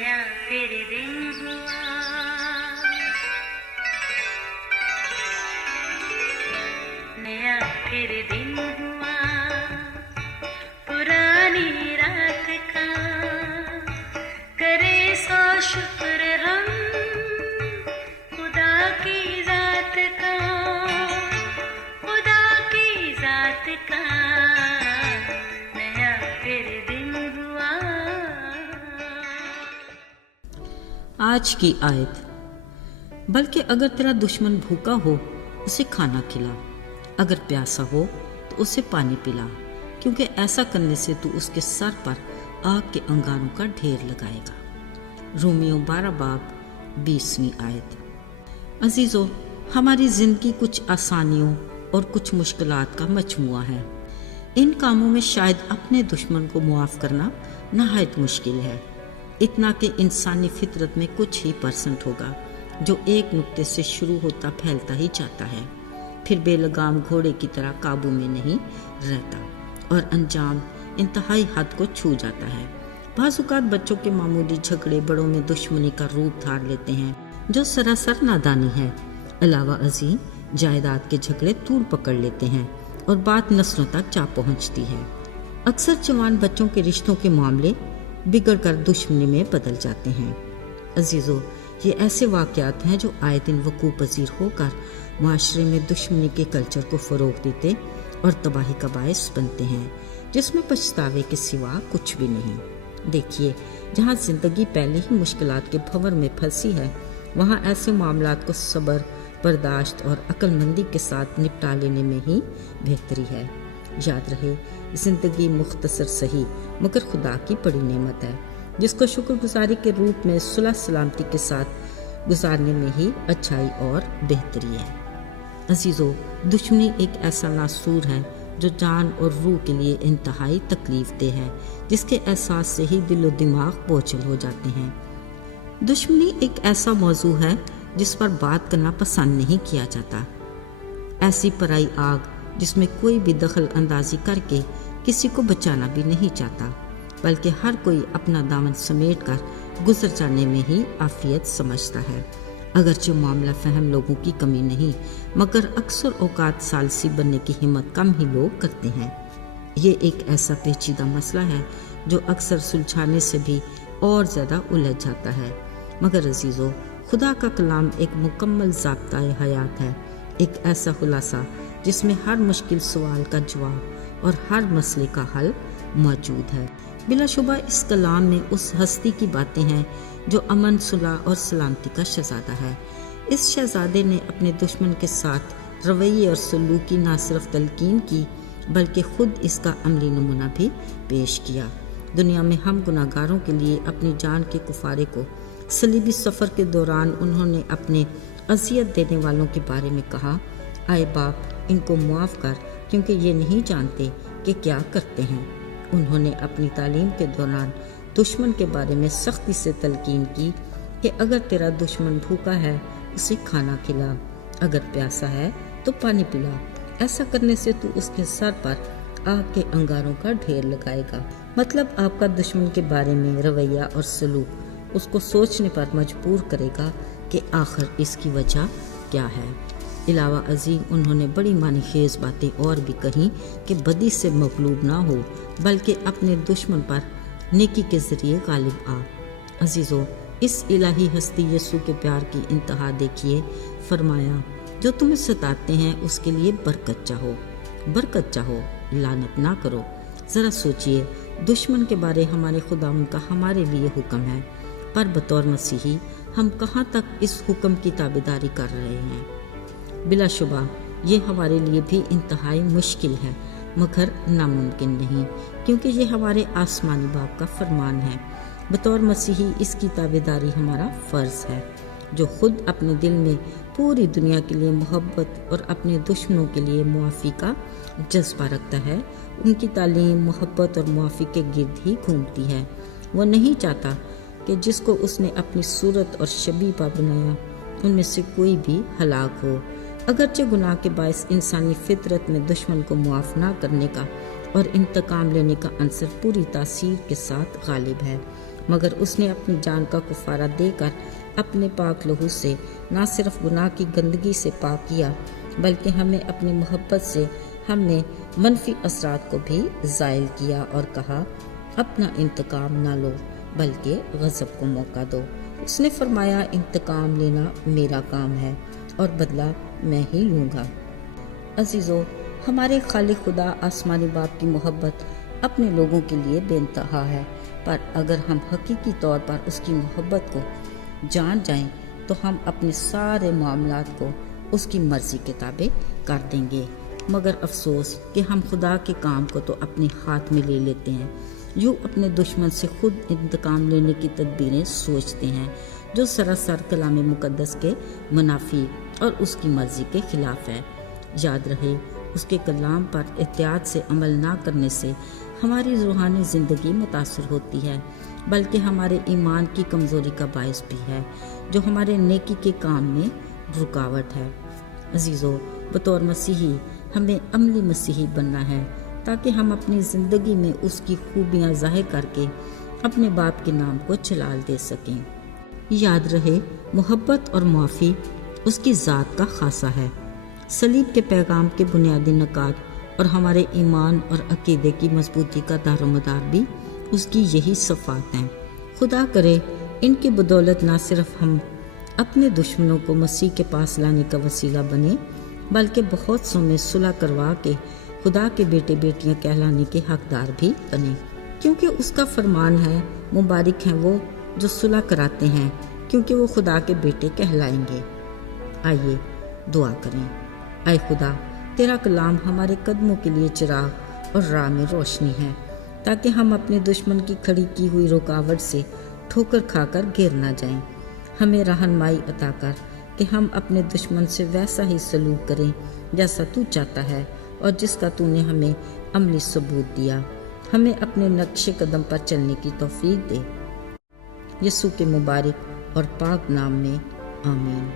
नया फिर दिन हुआ, नया फिर दिन हुआ, पुरानी रात का करे सो शुक्र हम खुदा की जात का, खुदा की जात का नया फिर दिन हुआ। आज की आयत, बल्कि अगर तेरा दुश्मन भूखा हो उसे खाना खिला, अगर प्यासा हो तो उसे पानी पिला, क्योंकि ऐसा करने से तू उसके सर पर आग के अंगारों का ढेर लगाएगा। रोमियो 12 बाब 20वीं आयत। अजीज़ों, हमारी ज़िंदगी कुछ आसानियों और कुछ मुश्किलात का मजमुआ है। इन कामों में शायद अपने दुश्मन को मुआफ़ करना नहायत मुश्किल है, इतना कि इंसानी फितरत में कुछ ही % होगा जो एक नुक्ते से शुरू होता फैलता ही जाता है, फिर बेलगाम घोड़े की तरह काबू में नहीं रहता और अंजाम इंतहाई हद को छू जाता है। बाज़-औक़ात बच्चों के मामूली झगड़े बड़ों में दुश्मनी का रूप धार लेते हैं, जो सरासर नादानी है। अलावा अज़ीम जायदाद के झगड़े तूल पकड़ लेते हैं और बात नस्लों तक जा पहुंचती है। अक्सर जवान बच्चों के रिश्तों के मामले बिगड़कर दुश्मनी में बदल जाते हैं। अजीज़ों, ये ऐसे वाक़यात हैं जो आए दिन वक़ूअ पज़ीर होकर माशरे में दुश्मनी के कल्चर को फ़रोग़ देते और तबाही का बायस बनते हैं, जिसमें पछतावे के सिवा कुछ भी नहीं। देखिए, जहाँ ज़िंदगी पहले ही मुश्किलात के भंवर में फंसी है, वहाँ ऐसे मामलात को सब्र, बर्दाश्त और अक्लमंदी के साथ निपटा लेने में ही बेहतरी है। याद रहे, ज़िंदगी मुख्तसर सही मगर खुदा की बड़ी नेमत है, जिसको शुक्रगुजारी के रूप में सुलह सलामती के साथ गुजारने में ही अच्छाई और बेहतरी है। अजीज़ों, दुश्मनी एक ऐसा नासूर है जो जान और रूह के लिए इंतहाई तकलीफ दे है, जिसके एहसास से ही दिलो दिमाग बोझल हो जाते हैं। दुश्मनी एक ऐसा मौजू है जिस पर बात करना पसंद नहीं किया जाता। ऐसी पराई आग जिसमें कोई भी दखल अंदाजी करके किसी को बचाना भी नहीं चाहता, बल्कि हर कोई अपना दामन समेट कर गुजर जाने में ही आफियत समझता है। अगरचे मामला फहम लोगों की कमी नहीं, मगर अक्सर औकात सालसी बनने की हिम्मत कम ही लोग करते हैं। ये एक ऐसा पेचीदा मसला है जो अक्सर सुलझाने से भी और ज़्यादा उलझ जाता है। मगर अजीज़ों, खुदा का कलाम एक मुकम्मल ज़ाब्ता-ए हयात है, एक ऐसा खुलासा जिसमें हर मुश्किल सवाल का जवाब और हर मसले का हल मौजूद है। बिलाशुबा इस कलाम में उस हस्ती की बातें हैं जो अमन, सुलह और सलामती का शहज़ादा है। इस शहज़ादे ने अपने दुश्मन के साथ रवैये और सलूक की न सिर्फ तलकीन की, बल्कि ख़ुद इसका अमली नमूना भी पेश किया। दुनिया में हम गुनाहगारों के लिए अपनी जान के कुफारे को सलीबी सफ़र के दौरान उन्होंने अपने अज़ियत देने वालों के बारे में कहा, आए बाप, इनको मुआफ़ कर, क्योंकि ये नहीं जानते कि क्या करते हैं। उन्होंने अपनी तालीम के दौरान दुश्मन के बारे में सख्ती से तलकीन की कि अगर तेरा दुश्मन भूखा है उसे खाना खिला, अगर प्यासा है तो पानी पिला। ऐसा करने से तू उसके सर पर आग के अंगारों का ढेर लगाएगा। मतलब आपका दुश्मन के बारे में रवैया और सलूक उसको सोचने पर मजबूर करेगा कि आखिर इसकी वजह क्या है। इलावा अजीम उन्होंने बड़ी मानीखेज बातें और भी कहीं कि बदी से मगलूब ना हो, बल्कि अपने दुश्मन पर नेकी के ज़रिए गालिब आ। अजीज़ों, इस इलाही हस्ती यसू के प्यार की इंतहा देखिए। फरमाया, जो तुम्हें सताते हैं उसके लिए बरकत चाहो, लानत ना करो। ज़रा सोचिए, दुश्मन के बारे हमारे खुदावंद का हमारे लिए हुक्म है, पर बतौर मसीही हम कहाँ तक इस हुक्म की ताबेदारी कर रहे हैं। बिलाशुबा ये हमारे लिए भी इंतहाई मुश्किल है, मगर नामुमकिन नहीं, क्योंकि ये हमारे आसमानी बाप का फरमान है। बतौर मसीही इसकी ताबेदारी हमारा फ़र्ज़ है, जो ख़ुद अपने दिल में पूरी दुनिया के लिए मोहब्बत और अपने दुश्मनों के लिए मुआफ़ी का जज्बा रखता है। उनकी तालीम मोहब्बत और मुआफ़ी के गिर्द ही घूमती है। वो नहीं चाहता कि जिसको उसने अपनी सूरत और शबीहा बनाया उनमें से कोई भी हलाक हो। अगरचे गुनाह के बायस इंसानी फितरत में दुश्मन को मुआफ़ ना करने का और इंतकाम लेने का अंसर पूरी तासीर के साथ गालिब है, مگر اس نے اپنی جان کا کفارہ دے کر اپنے پاک لہو سے نہ صرف گناہ کی گندگی سے پاک کیا بلکہ ہمیں اپنی محبت سے ہم نے منفی اثرات کو بھی زائل کیا اور کہا اپنا انتقام نہ لو بلکہ غضب کو موقع دو۔ اس نے فرمایا انتقام لینا میرا کام ہے اور بدلہ میں ہی لوں گا۔ عزیزو، ہمارے خالق خدا آسمانی باپ کی محبت اپنے لوگوں کے لیے بے انتہا ہے، پر اگر ہم حقیقی طور پر اس کی محبت کو جان جائیں تو ہم اپنے سارے معاملات کو اس کی مرضی کے تابع کر دیں گے۔ مگر افسوس کہ ہم خدا کے کام کو تو اپنے ہاتھ میں لے لیتے ہیں، یوں اپنے دشمن سے خود انتقام لینے کی تدبیریں سوچتے ہیں جو سراسر کلام مقدس کے منافی اور اس کی مرضی کے خلاف ہے۔ یاد رہے، اس کے کلام پر احتیاط سے عمل نہ کرنے سے ہماری روحانی زندگی متاثر ہوتی ہے، بلکہ ہمارے ایمان کی کمزوری کا باعث بھی ہے جو ہمارے نیکی کے کام میں رکاوٹ ہے۔ عزیزو، بطور مسیحی ہمیں عملی مسیحی بننا ہے تاکہ ہم اپنی زندگی میں اس کی خوبیاں ظاہر کر کے اپنے باپ کے نام کو جلال دے سکیں۔ یاد رہے، محبت اور معافی اس کی ذات کا خاصہ ہے۔ صلیب کے پیغام کے بنیادی نکات اور ہمارے ایمان اور عقیدے کی مضبوطی کا دار و مدار بھی اس کی یہی صفات ہیں۔ خدا کرے ان کی بدولت نہ صرف ہم اپنے دشمنوں کو مسیح کے پاس لانے کا وسیلہ بنے بلکہ بہت سو میں صلح کروا کے خدا کے بیٹے بیٹیاں کہلانے کے حقدار بھی بنے، کیونکہ اس کا فرمان ہے مبارک ہیں وہ جو صلح کراتے ہیں کیونکہ وہ خدا کے بیٹے کہلائیں گے۔ آئیے دعا کریں۔ اے خدا، تیرا کلام ہمارے قدموں کے لیے چراغ اور راہ میں روشنی ہے تاکہ ہم اپنے دشمن کی کھڑی کی ہوئی رکاوٹ سے ٹھوکر کھا کر گر نہ جائیں۔ ہمیں رہنمائی عطا کر کہ ہم اپنے دشمن سے ویسا ہی سلوک کریں جیسا تو چاہتا ہے اور جس کا تو نے ہمیں عملی ثبوت دیا۔ ہمیں اپنے نقش قدم پر چلنے کی توفیق دے۔ یسوع کے مبارک اور پاک نام میں آمین۔